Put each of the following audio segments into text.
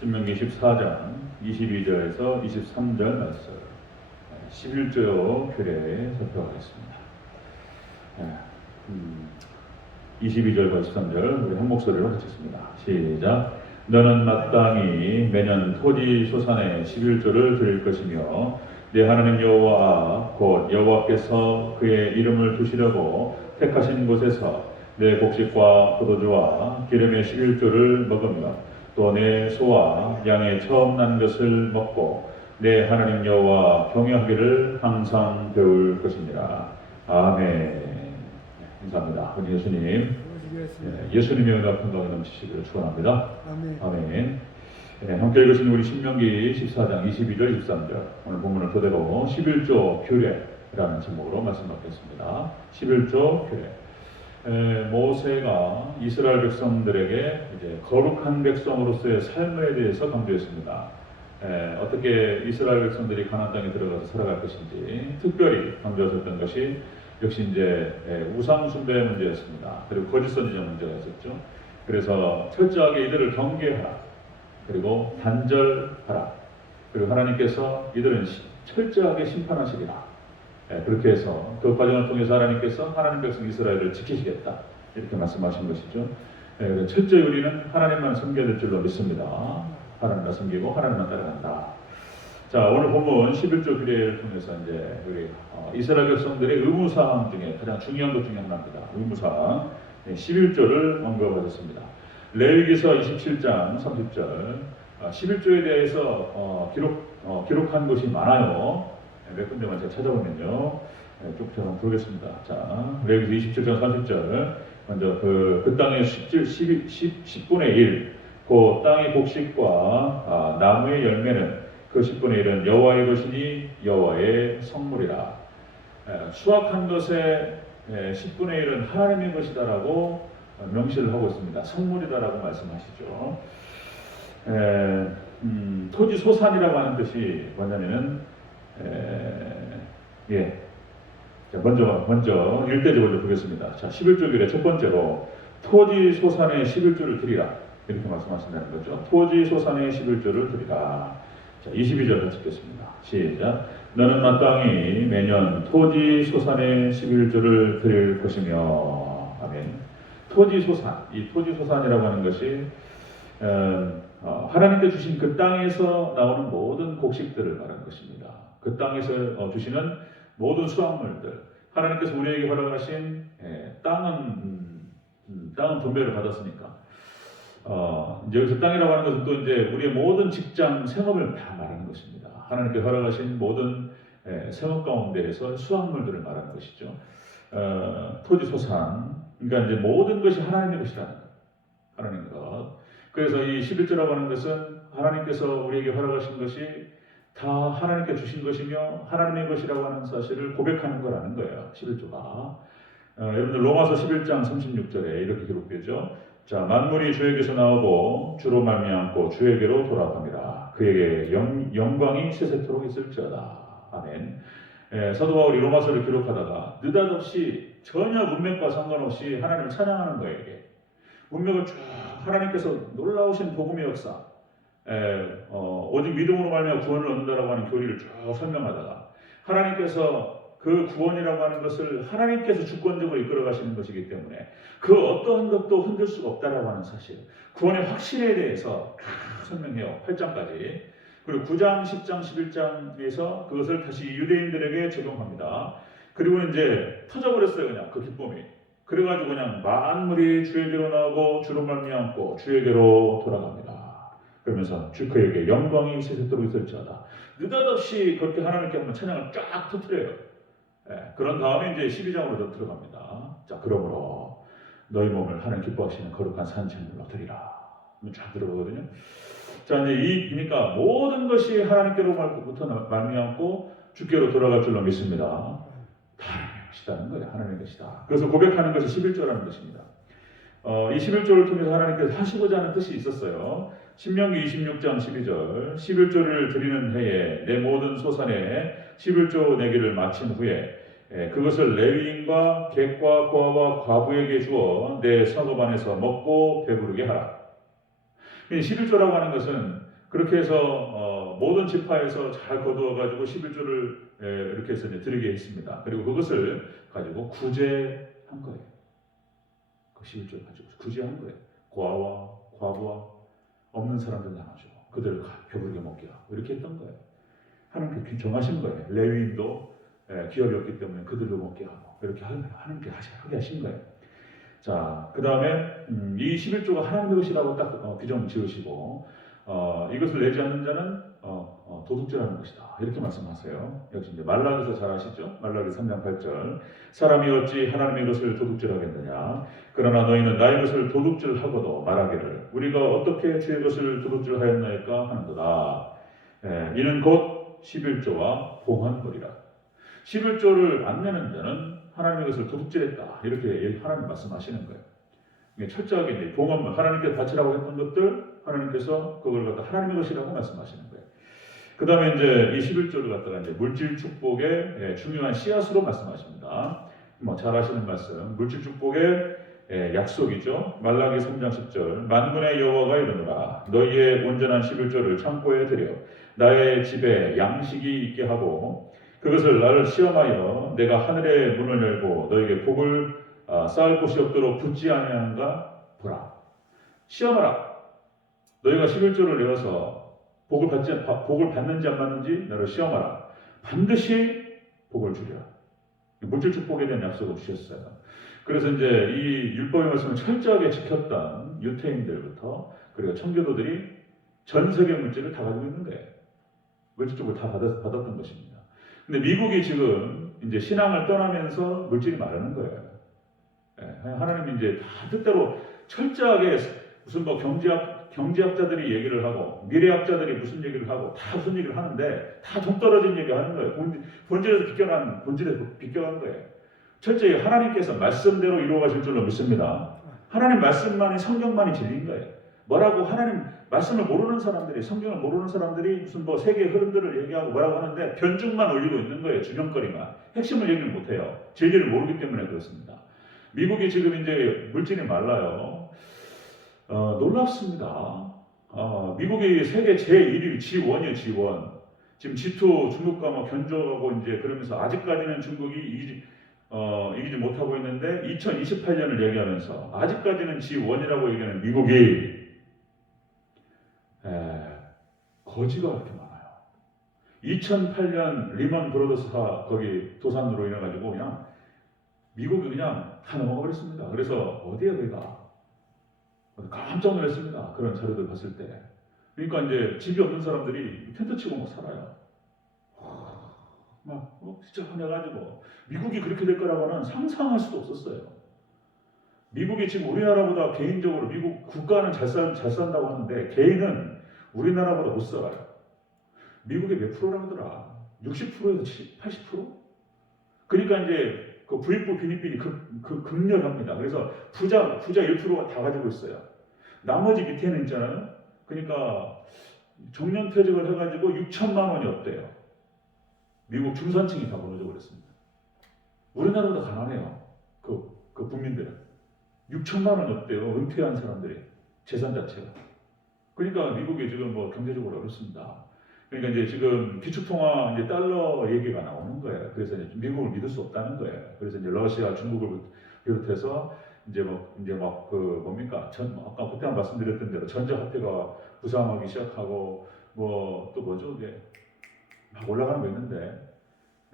신명기 14장 22절에서 23절 말씀 11조 규례 살펴보겠습니다. 예, 음, 22절과 23절 우리 한 목소리로 같이습니다. 시작. 너는 마땅히 매년 토지 소산의 11조를 드릴 것이며 내 하나님 여호와 곧 여호와께서 그의 이름을 두시려고 택하신 곳에서 내 곡식과 포도주와 기름의 11조를 먹으며 또 내 소와 양의 처음 난 것을 먹고 내 하나님 여호와 경외하기를 항상 배울 것이니라. 아멘. 네, 감사합니다. 우리 예수님. 예, 예수님의 은혜가 평강에 넘치시기를 축원합니다. 아멘. 아멘. 예, 함께 읽으신 우리 신명기 14장 22절 23절 오늘 본문을 토대로 11조 규례라는 제목으로 말씀 받겠습니다. 11조 규례. 에, 모세가 이스라엘 백성들에게 이제 거룩한 백성으로서의 삶에 대해서 강조했습니다. 에, 어떻게 이스라엘 백성들이 가나안 땅에 들어가서 살아갈 것인지 특별히 강조하셨던 것이 역시 이제 에, 우상 숭배 문제였습니다. 그리고 거짓 선지자 문제가 있었죠. 그래서 철저하게 이들을 경계하라. 그리고 단절하라. 그리고 하나님께서 이들은 시- 철저하게 심판하시리라. 예, 그렇게 해서 그 과정을 통해서 하나님께서 하나님 백성 이스라엘을 지키시겠다. 이렇게 말씀하신 것이죠. 예, 철저히 우리는 하나님만 섬겨야 될 줄로 믿습니다. 하나님만 섬기고 하나님만 따라간다. 자, 오늘 본문 11조 규례를 통해서 이제 우리 어, 이스라엘 백성들의 의무사항 중에 가장 중요한 것 중에 하나입니다. 의무사항 11조를 언급하셨습니다. 레위기서 27장 30절 11조에 대해서 어, 기록, 어, 기록한 것이 많아요. 네, 몇 군데만 제가 찾아보면요. 네, 쭉 제가 보겠습니다. 자, 레위기서 27장 30절 먼저 그, 그 땅의 10, 10, 10, 10분의 1, 그 땅의 곡식과 아, 나무의 열매는 그 10분의 1은 여호와의 것이니 여호와의 성물이라. 에, 수확한 것의 에, 10분의 1은 하나님의 것이다라고 어, 명시를 하고 있습니다. 성물이다라고 말씀하시죠. 에, 음, 토지 소산이라고 하는 뜻이 뭐냐면은 에, 예. 자, 먼저 먼저 1대지 먼저 보겠습니다. 자, 11조 규례 첫 번째로 토지 소산의 11조를 드리라. 이렇게 말씀하신다는 거죠. 토지 소산의 11조를 드리라. 자, 22절 같이 읽겠습니다. 시작. 너는 마땅히 매년 토지 소산의 11조를 드릴 것이며 아멘. 토지 소산. 이 토지 소산이라고 하는 것이 어, 어, 하나님께 주신 그 땅에서 나오는 모든 곡식들을 말하는 것입니다. 그 땅에서 어, 주시는 모든 수확물들, 하나님께서 우리에게 허락하신 예, 땅은 음, 음, 땅은 분배를 받았으니까 어, 이제 여기서 땅이라고 하는 것은 또 이제 우리의 모든 직장 생업을 다 말하는 것입니다. 하나님께 허락하신 모든 예, 생업 가운데에서 수확물들을 말하는 것이죠. 어, 토지 소산, 그러니까 이제 모든 것이 하나님의 것이라는 것, 하나님 것. 그래서 이 11조라고 하는 것은 하나님께서 우리에게 허락하신 것이 다 하나님께 주신 것이며 하나님의 것이라고 하는 사실을 고백하는 거라는 거예요. 11조가. 어, 여러분들 로마서 11장 36절에 이렇게 기록되죠. 자, 만물이 주에게서 나오고 주로 말미암고 주에게로 돌아갑니다. 그에게 영, 영광이 세세토록 있을지어다. 아멘. 예, 사도 바울이 로마서를 기록하다가 느닷없이 전혀 문맥과 상관없이 하나님을 찬양하는 거예요. 이게. 문맥을 쭉 하나님께서 놀라우신 복음의 역사, 에, 어, 오직 믿음으로 말미암아 구원을 얻는다라고 하는 교리를 쭉 설명하다가 하나님께서 그 구원이라고 하는 것을 하나님께서 주권적으로 이끌어 가시는 것이기 때문에 그 어떠한 것도 흔들 수가 없다라고 하는 사실, 구원의 확신에 대해서 다 설명해요. 8장까지. 그리고 9장, 10장, 11장에서 그것을 다시 유대인들에게 적용합니다. 그리고 이제 터져버렸어요, 그냥 그 기쁨이. 그래가지고 그냥 만물이 주에게로 나오고 주로 말미암고 주에게로 돌아갑니다. 그러면서 주 그에게 영광이 세세토록 있을지어다. 느닷없이 그렇게 하나님께 한번 찬양을 쫙 터뜨려요. 예, 그런 다음에 이제 12장으로 들어갑니다. 자, 그러므로 너희 몸을 하나님 기뻐하시는 거룩한 산책물로 드리라. 쫙 들어보거든요. 자, 이제 이, 그러니까 모든 것이 하나님께로부터 말미암고 주께로 돌아갈 줄로 믿습니다. 다 하나님의 것이다는 거예요. 하나님의 것이다. 그래서 고백하는 것이 11조라는 것입니다. 어, 이 11조를 통해서 하나님께서 하시고자 하는 뜻이 있었어요. 신명기 26장 12절 11조를 드리는 해에 내 모든 소산에 11조 내기를 마친 후에 예, 그것을 레위인과 객과 고아와 과부에게 주어 내 성읍 안에서 먹고 배부르게 하라. 11조라고 하는 것은 그렇게 해서 어, 모든 지파에서 잘 거두어 가지고 11조를 에, 이렇게 해서 드리게 했습니다. 그리고 그것을 가지고 구제한 거예요. 그 11조를 가지고 구제한 거예요. 고아와 과부와 없는 사람들 나눠주고 그들을 가- 배부르게 먹게 하고 이렇게 했던 거예요. 하나님께 정하신 거예요. 레위인도 예, 기업이었기 때문에 그들도 먹게 하고 이렇게 하- 하나님께 하게 하신 거예요. 자, 그 다음에 이 11조가 하나님의 것이라고 딱 어, 규정 지으시고 어, 이것을 내지 않는 자는 어, 어, 도둑질하는 것이다. 이렇게 말씀하세요. 역시 이제 말라기서 잘 아시죠? 말라기 3장 8절 사람이 어찌 하나님의 것을 도둑질하겠느냐 그러나 너희는 나의 것을 도둑질하고도 말하기를 우리가 어떻게 주의 것을 도둑질하였나이까 하는도다. 예, 이는 곧 11조와 봉헌거리라. 11조를 안 내는 자는 하나님의 것을 도둑질했다. 이렇게 하나님 말씀하시는 거예요. 철저하게 봉헌, 하나님께 바치라고 했던 것들 하나님께서 그걸 갖다 하나님의 것이라고 말씀하시는 거예요. 그 다음에 이제 이 11조를 갖다가 이제 물질 축복의 예, 중요한 씨앗으로 말씀하십니다. 뭐 잘 아시는 말씀, 물질 축복의 예, 약속이죠. 말라기 3장 10절. 만군의 여호와가 이르노라. 너희의 온전한 11조를 창고에 들여 나의 집에 양식이 있게 하고 그것을 나를 시험하여 내가 하늘의 문을 열고 너에게 복을 아, 쌓을 곳이 없도록 붙지 아니하는가 보라. 시험하라. 너희가 11조를 내어서 복을 받지 바- 복을 받는지 안 받는지 나를 시험하라 반드시 복을 주리라 물질 축복에 대한 약속을 주셨어요. 그래서 이제 이 율법의 말씀을 철저하게 지켰던 유태인들부터 그리고 청교도들이 전 세계 물질을 다 가지고 있는 거예요. 물질 쪽을 다 받았, 받았던 것입니다. 근데 미국이 지금 이제 신앙을 떠나면서 물질이 마르는 거예요. 예, 하나님이 이제 다 뜻대로 철저하게 무슨 뭐 경제학 경제학자들이 얘기를 하고 미래학자들이 무슨 얘기를 하고 다 무슨 얘기를 하는데 다 동떨어진 얘기 하는 거예요. 본, 본질에서 비껴간 본질에서 비껴간 거예요. 철저히 하나님께서 말씀대로 이루어 가실 줄로 믿습니다. 하나님 말씀만이 성경만이 진리인 거예요. 뭐라고 하나님 말씀을 모르는 사람들이 성경을 모르는 사람들이 무슨 뭐 세계 흐름들을 얘기하고 뭐라고 하는데 변증만 올리고 있는 거예요. 주변거리만 핵심을 얘기를 못 해요. 진리를 모르기 때문에 그렇습니다. 미국이 지금 이제 물질이 말라요. 어, 놀랍습니다. 어, 미국이 세계 제1위 G1이에요, G1. 지금 G2 중국과 뭐 견조하고 이제 그러면서 아직까지는 중국이 이기지, 어, 이기지 못하고 있는데 2028년을 얘기하면서 아직까지는 G1이라고 얘기하는 미국이 에, 거지가 그렇게 많아요. 2008년 리먼 브로더스가 거기 도산으로 인해 가지고 그냥 미국이 그냥 다 넘어가 버렸습니다. 그래서 어디에 거기가 깜짝 놀랐습니다. 그런 자료들 봤을 때. 그러니까 이제 집이 없는 사람들이 텐트 치고 막 살아요. 막 어, 진짜 화내가지고 미국이 그렇게 될 거라고는 상상할 수도 없었어요. 미국이 지금 우리나라보다 개인적으로 미국 국가는 잘, 산, 잘 산다고 하는데 개인은 우리나라보다 못 살아요. 미국의 몇 프로라더라? 60%에서 80%? 그러니까 이제 그 부익부 빈익빈이 극, 극, 극렬합니다. 그래서 부자 부자 1%가 다 가지고 있어요. 나머지 밑에는 있잖아요. 그러니까 정년 퇴직을 해가지고 6천만 원이 없대요. 미국 중산층이 다 무너져 버렸습니다. 우리나라보다 가난해요. 그, 그 국민들은 6천만 원이 없대요. 은퇴한 사람들이 재산 자체가. 그러니까 미국이 지금 뭐 경제적으로 어렵습니다. 그러니까 이제 지금 기축통화 이제 달러 얘기가 나오는 거예요. 그래서 이제 미국을 믿을 수 없다는 거예요. 그래서 이제 러시아, 중국을 비롯해서 이제 뭐 이제 막 그 뭡니까 전 아까 그때 한 말씀드렸던 대로 전자화폐가 부상하기 시작하고 뭐 또 뭐죠 이게 막 올라가는 거 있는데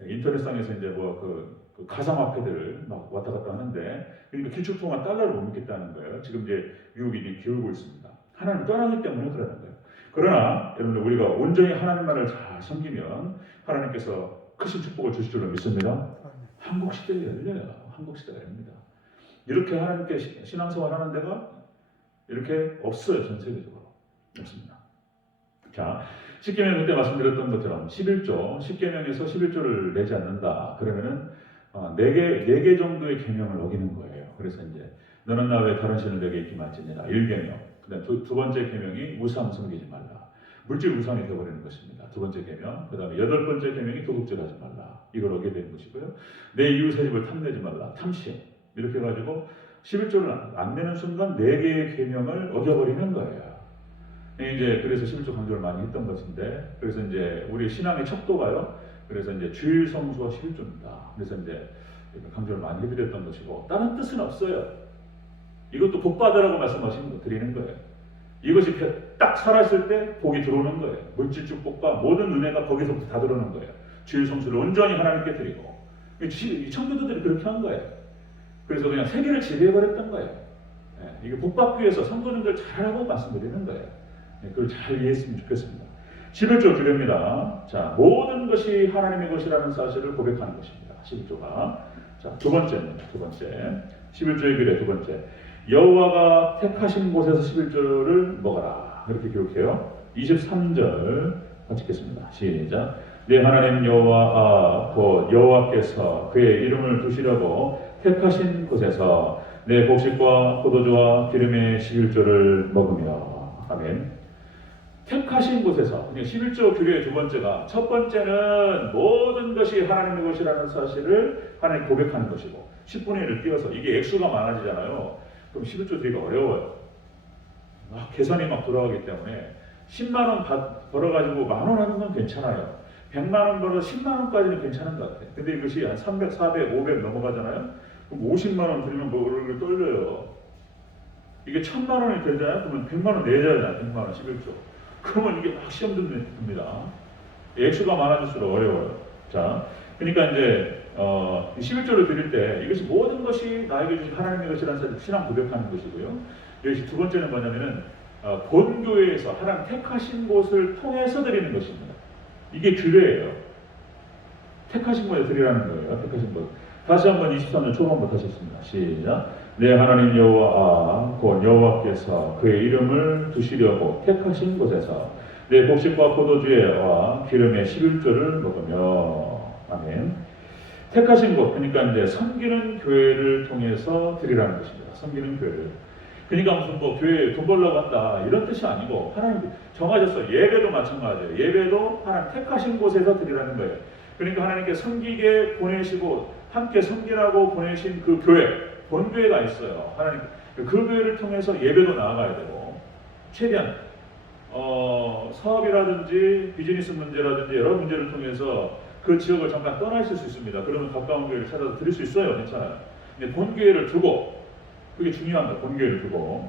인터넷상에서 이제 뭐그 그 가상화폐들 막 왔다 갔다 하는데 그러니까 기축통화 달러를 못 믿겠다는 거예요. 지금 이제 미국이 이제 기울고 있습니다. 하나님 떠나기 때문에 그러는 거예요. 그러나 여러분들 우리가 온전히 하나님만을 잘 섬기면 하나님께서 크신 축복을 주실 줄로 믿습니다. 한국 시대가 열려요. 한국 시대가 열립니다. 이렇게 하나님께 시- 신앙생활 하는 데가 이렇게 없어요. 전 세계적으로. 없습니다. 자, 10계명 그때 말씀드렸던 것처럼 11조, 10계명에서 11조를 내지 않는다. 그러면은 어, 4개, 4개 정도의 계명을 어기는 거예요. 그래서 이제 너는 나 외에 다른 신을 내게 있기 말지니라. 1계명. 그다음 두, 두 번째 계명이 우상 섬기지 말라. 물질 우상이 되어버리는 것입니다. 두 번째 계명. 그 다음에 여덟 번째 계명이 도둑질하지 말라. 이걸 어게 되는 것이고요. 내 이웃의 집을 탐내지 말라. 탐심. 이렇게 해가지고 11조를 안, 안 내는 순간 네 개의 계명을 어겨버리는 거예요. 이제 그래서 11조 강조를 많이 했던 것인데 그래서 이제 우리 신앙의 척도가요. 그래서 이제 주일 성수와 11조입니다. 그래서 이제 강조를 많이 해드렸던 것이고 다른 뜻은 없어요. 이것도 복 받으라고 말씀하시는 거 드리는 거예요. 이것이 딱 살았을 때 복이 들어오는 거예요. 물질 축복과 모든 은혜가 거기서부터 다 들어오는 거예요. 주일 성수를 온전히 하나님께 드리고 이 청교도들이 그렇게 한 거예요. 그래서 그냥 세계를 지배해버렸던 거예요. 예, 이게 복 받기 위해서 성도님들 잘하라고 말씀드리는 거예요. 예, 그걸 잘 이해했으면 좋겠습니다. 11조 규례입니다. 자, 모든 것이 하나님의 것이라는 사실을 고백하는 것입니다. 11조가. 자, 두 번째입니다. 두 번째. 11조의 규례 두 번째. 여호와가 택하신 곳에서 11조를 먹어라. 이렇게 기록해요. 23절 같이 읽겠습니다. 시작. 내 하나님 여호와 곧 여호와께서 그의 이름을 두시려고 택하신 곳에서 내 곡식과 포도주와 기름의 11조를 먹으며 아멘. 택하신 곳에서 11조 규례의 두 번째가 첫 번째는 모든 것이 하나님의 것이라는 사실을 하나님 고백하는 것이고 10분의 1을 띄워서 이게 액수가 많아지잖아요. 그럼 11조 드리기가 어려워요. 막 계산이 막 돌아가기 때문에 10만 원 받- 벌어가지고 만 원 하는 건 괜찮아요. 100만 원 벌어 10만 원까지는 괜찮은 것 같아요. 근데 이것이 한 300, 400, 500 넘어가잖아요. 그럼 50만 원 드리면 뭐 얼굴 떨려요. 이게 1000만 원이 되잖아요. 그러면 100만 원 내잖아요. 100만 원 11조. 그러면 이게 막 시험 듭니다. 액수가 많아질수록 어려워요. 자, 그러니까 이제 어, 11조를 드릴 때 이것이 모든 것이 나에게 주신 하나님의 것이라는 사실 신앙 고백하는 것이고요. 여기서 두 번째는 뭐냐면은 어, 본교회에서 하나님 택하신 곳을 통해서 드리는 것입니다. 이게 규례예요. 택하신 곳에 드리라는 거예요. 택하신 곳. 다시 한번 23절 초반부터 하셨습니다. 시작. 내 하나님 여호와 곧 여호와께서 그의 이름을 두시려고 택하신 곳에서 내 곡식과 포도주와 기름의 11조를 먹으며 아멘. 택하신 곳 그러니까 이제 섬기는 교회를 통해서 드리라는 것입니다. 섬기는 교회를. 그러니까 무슨 뭐 교회 돈 벌려고 한다 이런 뜻이 아니고 하나님 정하셨어요. 예배도 마찬가지예요. 예배도 하나님 택하신 곳에서 드리라는 거예요. 그러니까 하나님께 섬기게 보내시고 함께 섬기라고 보내신 그 교회 본교회가 있어요. 하나님 그 교회를 통해서 예배도 나아가야 되고 최대한 어, 사업이라든지 비즈니스 문제라든지 여러 문제를 통해서 그 지역을 잠깐 떠나 있을 수 있습니다. 그러면 가까운 교회를 찾아서 드릴 수 있어요. 괜찮아요. 근데 본교회를 두고 그게 중요한 거예요. 본교회를 두고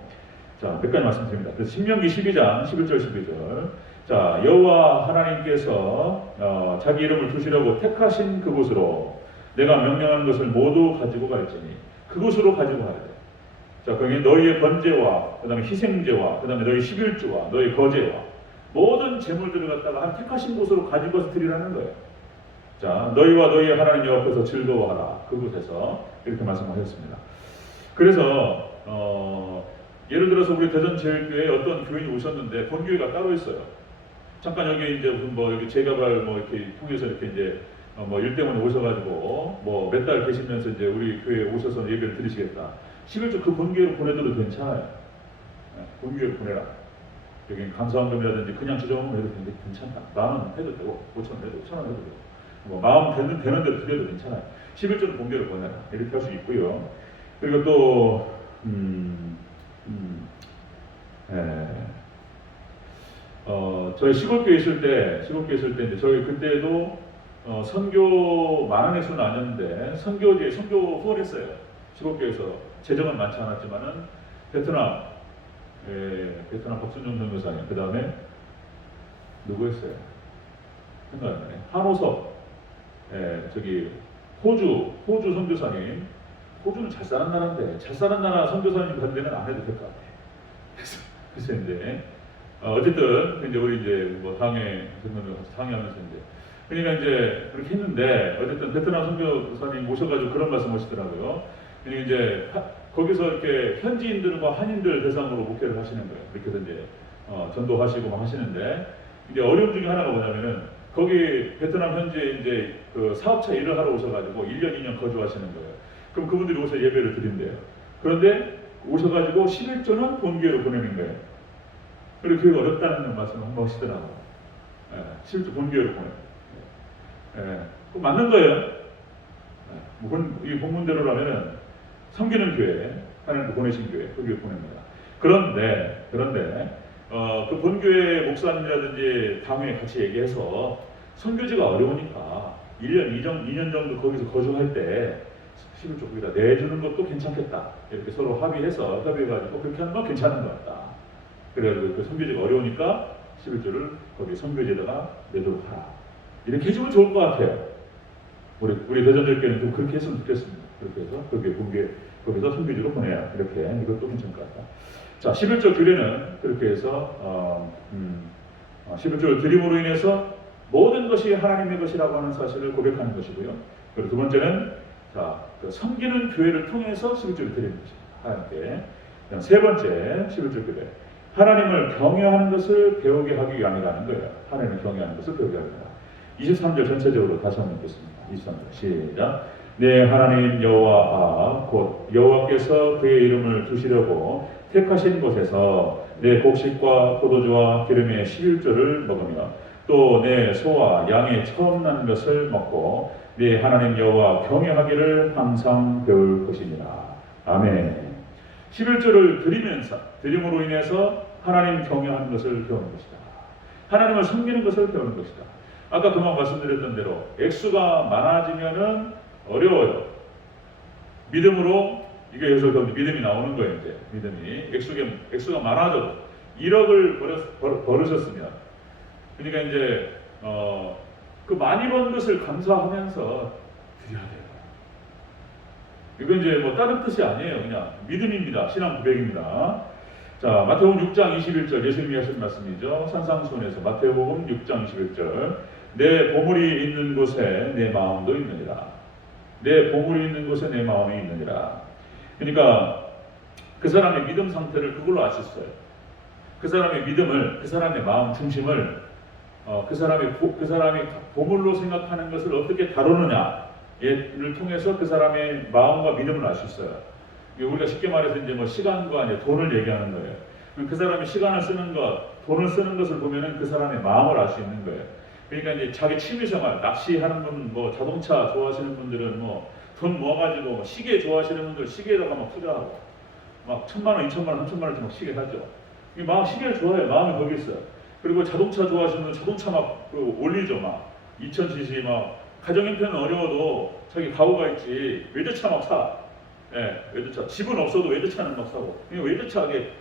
자, 몇 가지 말씀드립니다. 그래서 신명기 12장 11절 12절 자, 여호와 하나님께서 어, 자기 이름을 두시려고 택하신 그곳으로 내가 명령하는 것을 모두 가지고 갈지니 그곳으로 가지고 가야 돼. 자, 거기 너희의 번제와 그다음에 희생제와 그다음에 너희 11주와 너희 거제와 모든 제물들을 갖다가 한 택하신 곳으로 가지고 와서 드리라는 거예요. 자, 너희와 너희의 하나님 여호와께서 즐거워하라. 그곳에서 이렇게 말씀하셨습니다. 그래서 어, 예를 들어서 우리 대전제일교회에 어떤 교인이 오셨는데 본교회가 따로 있어요. 잠깐 여기 이제 무슨 뭐 여기 재개발 뭐 이렇게 통해서 이렇게 이제 어, 뭐일 때문에 오셔가지고 뭐 몇 달 계시면서 이제 우리 교회에 오셔서 예배를 드리시겠다. 11조 그 본교회로 보내도 괜찮아요. 네, 본교회로 보내라. 여기 감사원금이라든지 그냥 주정은 해도 되는데 괜찮다. 만원 해도 되고 5천 원 해도 천원 해도 되고 뭐 마음 되는 되는 대로 드려도 괜찮아요. 11조는 본교회로 보내라. 이렇게 할 수 있고요. 그리고 또 음, 음, 예. 어, 저희 시골교회 있을 때, 시골교회 있을 때, 저희 그때도 어, 선교 횟수는 아니었는데, 선교지에 선교 후원했어요. 시골교회에서 재정은 많지 않았지만은, 베트남, 예, 베트남 박순종 선교사님, 그 다음에 누구였어요? 생각 안 나네. 한호섭, 예, 저기 호주, 호주 선교사님, 호주는 잘 사는 나라인데, 잘 사는 나라 선교사님 데는 안 해도 될 것 같아. 그래서, 그래서 이제, 어, 어쨌든 이제 우리 이제 뭐 당회 선생님을 같이 상의하면서 이제 그러니까 이제 그렇게 했는데 어쨌든 베트남 선교사님 오셔가지고 그런 말씀 하시더라고요. 그러니까 이제 하- 거기서 이렇게 현지인들과 한인들 대상으로 목회를 하시는 거예요. 그렇게 해서 이제 어, 전도하시고 막 하시는데 이제 어려움 중에 하나가 뭐냐면은 거기 베트남 현지에 이제 그 사업차 일을 하러 오셔가지고 1년 2년 거주하시는 거예요. 그럼 그분들이 오셔 예배를 드린대요. 그런데 오셔가지고 11조는 본교회로 보내는 거예요. 그리고 그게 어렵다는 말씀을 한번 하시더라고요. 예, 실제 본교회로 보내. 예, 그 맞는 거예요. 예, 뭐 본- 이 본문대로라면은 섬기는 교회, 하나님 보내신 교회, 거기에 보냅니다. 그런데, 그런데, 어, 그 본교회 목사님이라든지 당회 같이 얘기해서 선교지가 어려우니까 1년, 2년, 2년 정도 거기서 거주할 때 11조 거기다 내주는 것도 괜찮겠다. 이렇게 서로 합의해서 협의해가지고 그렇게 하는 건 괜찮은 것 같다. 그래가지고 그 선교지가 어려우니까 11조를 거기 선교지에다가 내도록 하라. 이렇게 해주면 좋을 것 같아요. 우리, 우리 대전절교는 좀 그렇게 했으면 좋겠습니다. 그렇게 해서 거기에 공개, 거기서 선교지로 보내야 이렇게 이것도 괜찮을 것 같다. 자, 11조 규례는 그렇게 해서 어, 음, 어, 11조 드림으로 인해서 모든 것이 하나님의 것이라고 하는 사실을 고백하는 것이고요. 그리고 두 번째는 자, 그 섬기는 교회를 통해서 11조를 드리는 것입니다. 하나님께. 세 번째 11조 규례. 하나님을 경외하는 것을 배우게 하기 위함이라는 거예요. 하나님을 경외하는 것을 배우게 위함. 23절 전체적으로 다시 한번 읽겠습니다. 23절 시작. 내 하나님 여호와 곧 여호와께서 그의 이름을 두시려고 택하신 곳에서 내 곡식과 포도주와 기름의 11조를 먹으며 또 내 소와 양의 처음 난 것을 먹고 내 하나님 여호와 경외하기를 항상 배울 것이니라. 아멘. 11조를 드리면서 드림으로 인해서 하나님 경외하는 것을 배우는 것이다. 하나님을 섬기는 것을 배우는 것이다. 아까 그만 말씀드렸던 대로 액수가 많아지면은 어려워요. 믿음으로 이게 여기서 그 믿음이 나오는 거예요. 이제 믿음이 액수가 액수가 많아져도 1억을 벌었, 벌, 벌으셨으면 그러니까 이제 어, 그 많이 번 것을 감사하면서 드려야 돼요. 이건 이제 뭐 다른 뜻이 아니에요. 그냥 믿음입니다. 신앙 고백입니다. 자, 마태복음 6장 21절 예수님이 하신 말씀이죠. 산상수훈에서 마태복음 6장 21절 내 보물이 있는 곳에 내 마음도 있느니라. 내 보물이 있는 곳에 내 마음이 있느니라. 그러니까 그 사람의 믿음 상태를 그걸로 아셨어요. 그 사람의 믿음을, 그 사람의 마음 중심을 어, 그 사람의 보, 그 사람이 보물로 생각하는 것을 어떻게 다루느냐를 통해서 그 사람의 마음과 믿음을 알 수 있어요. 우리가 쉽게 말해서 이제 뭐 시간과 이제 돈을 얘기하는 거예요. 그 사람이 시간을 쓰는 것, 돈을 쓰는 것을 보면은 그 사람의 마음을 알 수 있는 거예요. 그러니까 이제 자기 취미생활, 낚시하는 분, 뭐 자동차 좋아하시는 분들은 뭐 돈 모아가지고 뭐 시계 좋아하시는 분들 시계에다가 막 투자하고 막 천만 원, 이천만 원, 삼천만 원씩 막 시계 사죠. 이 마음 시계를 좋아해요. 마음이 거기 있어요. 그리고 자동차 좋아하시는 분 자동차 막그 올리죠. 막 2000cc 막 가정 형편은 어려워도 자기 가구가 있지 외제차 막 사. 예, 외제차. 집은 없어도 외제차는 막 사고. 이 외제차 이게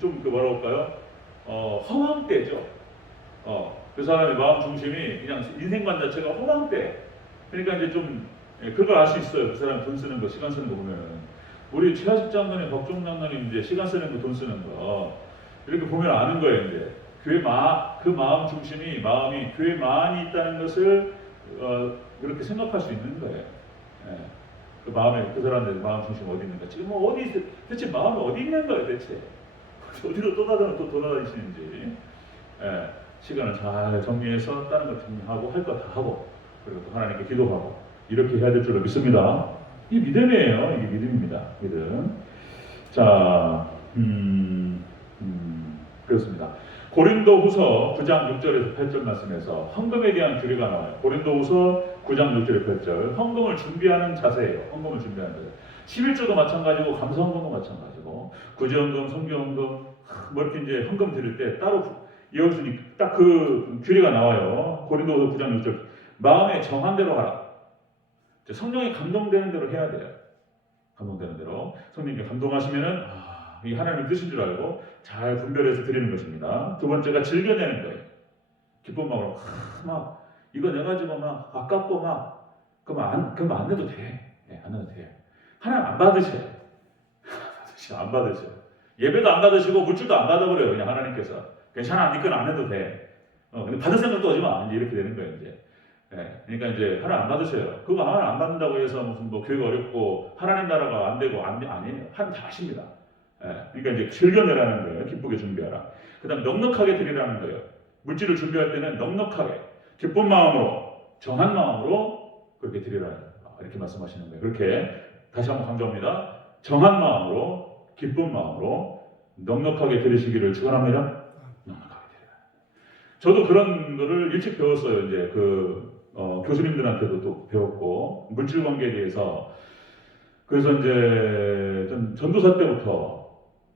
좀그 뭐라고 할까요? 어, 허황되죠. 어, 그 사람의 마음 중심이 그냥 인생관 자체가 허황돼. 그러니까 이제 좀 예, 그걸 알 수 있어요. 그 사람 돈 쓰는 거, 시간 쓰는 거 보면은. 우리 최하식 장관님, 박종 장관님 이제 시간 쓰는 거, 돈 쓰는 거 이렇게 보면 아는 거예요. 이제 교회 마, 그 마음 중심이 마음이 교회만이 있다는 것을 어, 그렇게 생각할 수 있는 거예요. 예. 그 마음에 그 사람들 마음 중심 어디 있는가? 지금 뭐 어디 있- 대체 마음이 어디 있는 거예요, 대체? 어디로 떠나다가 또 돌아다니시는지. 예. 시간을 잘 정리해서 다른 거 정리하고 할 거 다 하고 그리고 또 하나님께 기도하고 이렇게 해야 될 줄로 믿습니다. 이 믿음이에요. 이게 믿음입니다. 믿음. 자, 음, 음, 그렇습니다. 고린도 후서 9장 6절에서 8절 말씀에서 헌금에 대한 규례가 나와요. 고린도 후서 9장 6절에 8절. 헌금을 준비하는 자세예요. 헌금을 준비하는 자세. 11조도 마찬가지고 감사헌금도 마찬가지고 구제헌금, 성교헌금 뭐 이렇게 이제 헌금 드릴 때 따로 여기서 딱그 규례가 나와요. 고린도후서 9장 6절. 마음에 정한 대로 하라. 성령이 감동되는 대로 해야 돼요. 감동되는 대로 성령님께 감동하시면은 아, 이 하나님의 뜻인 줄 알고 잘 분별해서 드리는 것입니다. 두 번째가 즐겨내는 거예요. 기쁜 마음으로 아, 막 이거 내 가지고 막 아깝고 막 그러면 안 그러면 안 내도 돼. 네, 안 내도 돼. 하나님 안 받으셔요. 안 받으셔요. 예배도 안 받으시고 물질도 안 받아버려요. 그냥 하나님께서 괜찮아, 네 건 안 해도 돼. 어, 근데 받을 생각도 하지 마. 이제 이렇게 되는 거예요, 이제. 예, 그러니까 이제 하나님 안 받으셔요. 그거 하나님 안 받는다고 해서 무슨 뭐 교회가 어렵고 하나님 나라가 안 되고 안 아니에요. 하나님 다 하십니다. 예, 그러니까 이제 즐겨내라는 거예요. 기쁘게 준비하라. 그 다음 넉넉하게 드리라는 거예요. 물질을 준비할 때는 넉넉하게 기쁜 마음으로 정한 마음으로 그렇게 드리라는 거예요. 이렇게 말씀하시는 거예요. 그렇게 다시 한번 강조합니다. 정한 마음으로 기쁜 마음으로 넉넉하게 드리시기를 축원합니다. 넉넉하게 드려라. 저도 그런 거를 일찍 배웠어요. 이제 그 어, 교수님들한테도 또 배웠고 물질 관계에 대해서 그래서 이제 전 전도사 때부터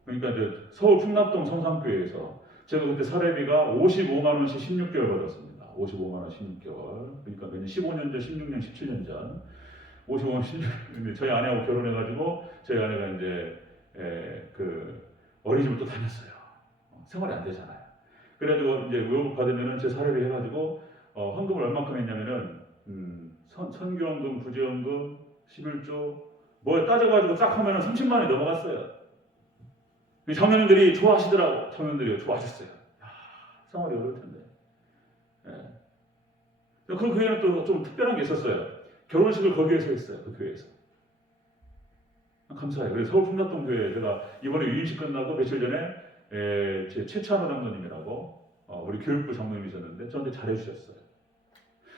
그러니까 이제 서울 풍납동 성산교회에서 제가 그때 사례비가 55만 원씩 16개월 받았습니다. 55만 원 16개월. 그러니까 몇년 15년 전, 16년, 17년 전. 55만 원 16. 근데 저희 아내하고 결혼해가지고 저희 아내가 이제 에, 그 어린이집을 또 다녔어요. 어, 생활이 안 되잖아요. 그래가지고 이제 외국 받으면은 제 사례비 해가지고 어, 헌금을 얼마큼 했냐면은 음, 선, 선교헌금, 부재헌금, 11조 뭐 따져가지고 싹 하면은 30만 원이 넘어갔어요. 이 청년들이 좋아하시더라고. 청년들이 좋아하셨어요. 야, 생활이 어려울 텐데. 예. 그 교회는 또 좀 특별한 게 있었어요. 결혼식을 거기에서 했어요. 그 교회에서. 감사해요. 그래서 서울 풍락동 교회 제가 이번에 유임식 끝나고 며칠 전에 에, 제 최찬호 장로님이라고 어, 우리 교육부 장로님이셨는데 저한테 잘해주셨어요.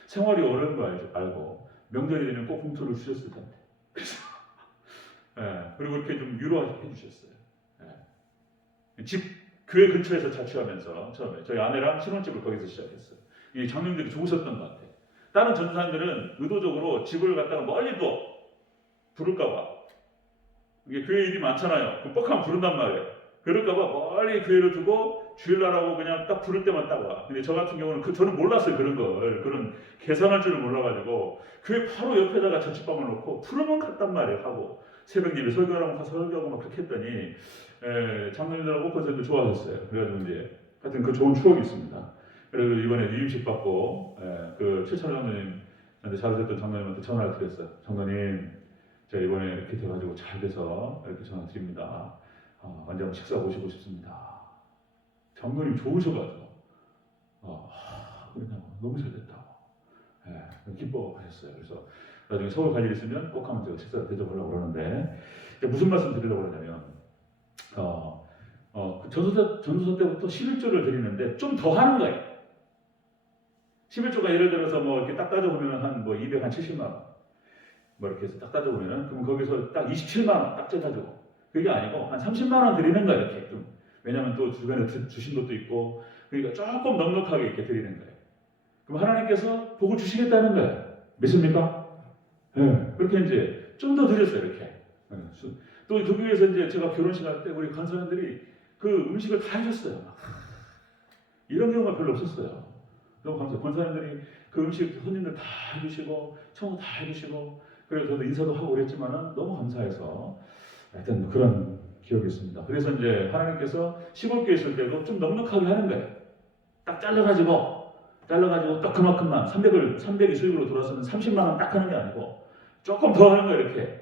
생활이 어려운 거 알죠, 알고 명절이 되면 꼭 봉투를 주셨을 텐데. 그래서 예, 그리고 이렇게 좀 유로해 주셨어요. 예. 집 교회 근처에서 자취하면서 처음에 저희 아내랑 신혼집을 거기서 시작했어요. 이 장로님들이 좋으셨던 것 같아요. 다른 전사님들은 의도적으로 집을 갖다가 멀리 둬 부를까봐 이게 교회 일이 많잖아요. 그럼 뻑하면 부른단 말이에요. 그럴까봐 멀리 교회를 두고 주일날하고 그냥 딱 부를 때만 딱 와. 근데 저 같은 경우는 그 저는 몰랐어요 그런 걸 그런 계산할 줄을 몰라가지고 교회 바로 옆에다가 자취방을 놓고 부르면 갔단 말이에요 하고 새벽 예배 설교하고 가서 설교하고 막 그렇게 했더니 에, 장로님들하고 권사님들 좋아하셨어요. 그래가지고 이제 하여튼 그 좋은 추억이 있습니다. 그래서 이번에 유임식 받고 에, 그 최찬 장로님한테 잘하셨던 장로님한테 전화를 드렸어요. 장로님 제가 이번에 이렇게 돼가지고 잘 돼서 이렇게 전화 드립니다. 어, 언제 한번 식사 오시고 싶습니다. 장로님 좋으셔가지고 어, 하, 그러냐고 너무 잘 됐다고 예, 기뻐하셨어요. 그래서 나중에 서울 갈 일 있으면 꼭 한번 제가 식사 대접하려고 그러는데 무슨 말씀 드리려고 그러냐면 어, 어, 그 전도사, 전도사 때부터 11조를 드리는데 좀 더 하는 거예요. 11조가 예를 들어서 뭐 이렇게 딱 따져보면 한뭐 270만 원. 뭐 이렇게 해서 딱 따져보면은 그럼 거기서 딱 27만 원딱 째가지고 그게 아니고 한 30만 원 드리는 거야 이렇게 좀 왜냐하면 또 주변에 주- 주신 것도 있고 그러니까 조금 넉넉하게 이렇게 드리는 거예요. 그럼 하나님께서 복을 주시겠다는 거예요. 믿습니까? 네. 그렇게 이제 좀 더 드렸어요 이렇게. 네. 또그 교회에서 이제 제가 결혼식 할 때 우리 간사님들이 그 음식을 다 해줬어요. 이런 경우가 별로 없었어요. 너무 감사해요. 권사님들이 그 음식 손님들 다 해주시고 청소 다 해주시고 그래서 저도 인사도 하고 그랬지만은 너무 감사해서 하여튼 그런 기억이 있습니다. 그래서 이제 하나님께서 시골교회 있을 때도 좀 넉넉하게 하는 거예요. 딱 잘라가지고 잘라가지고 딱 그만큼만 300을 300이 수익으로 들어왔으면 30만 원 딱 하는 게 아니고 조금 더 하는 거예요 이렇게.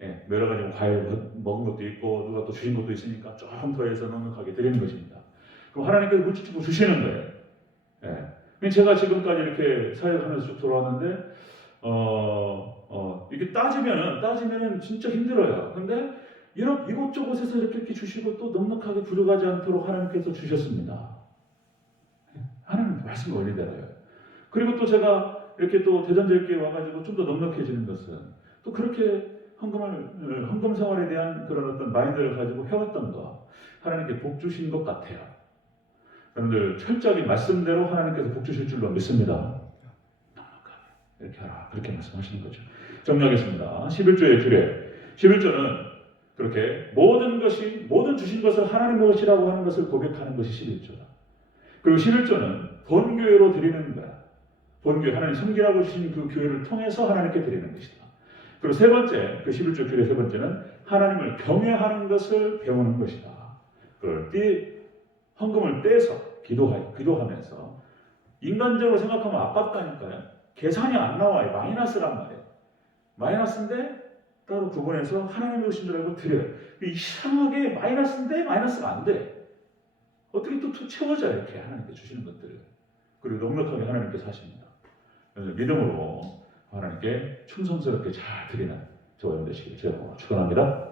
예, 여러 가지 뭐 과일 먹- 먹은 것도 있고 누가 또 주신 것도 있으니까 조금 더 해서 넉넉하게 드리는 것입니다. 그럼 하나님께서 물질주고 주시는 거예요. 예. 제가 지금까지 이렇게 사역하면서 쭉 돌아왔는데 어, 어, 이게 따지면은 따지면은 진짜 힘들어요. 근데 이런 이곳저곳에서 이렇게, 이렇게 주시고 또 넉넉하게 부족하지 않도록 하나님께서 주셨습니다. 하나님 말씀 원리대로요. 그리고 또 제가 이렇게 또 대전절기에 와가지고 좀 더 넉넉해지는 것은 또 그렇게 헌금을 헌금 생활에 대한 그런 어떤 마인드를 가지고 해왔던 거 하나님께 복 주신 것 같아요. 여러분들 철저하게 말씀대로 하나님께서 복 주실 줄로 믿습니다. 넉넉하게 이렇게 하라 그렇게 말씀하시는 거죠. 정리하겠습니다. 11조의 규례 11조는 그렇게 모든 것이 모든 주신 것을 하나님 것이라고 하는 것을 고백하는 것이 11조다. 그리고 11조는 본교회로 드리는 거야. 본교회 하나님 섬기라고 주신 그 교회를 통해서 하나님께 드리는 것이다. 그리고 세 번째 그 11조 규례 세 번째는 하나님을 경외하는 것을 배우는 것이다. 그걸 떼 헌금을 떼서 기도하, 기도하면서 인간적으로 생각하면 아깝다니까요. 계산이 안 나와요. 마이너스란 말이에요. 마이너스인데 따로 구분해서 하나님의 오신 줄 알고 드려요. 이상하게 마이너스인데 마이너스가 안 돼. 어떻게 또, 또 채워져 이렇게 하나님께 주시는 것들을. 그리고 넉넉하게 하나님께서 하십니다. 그래서 믿음으로 하나님께 충성스럽게 잘 드리는 저와 여러분 되시길 제가 축원합니다.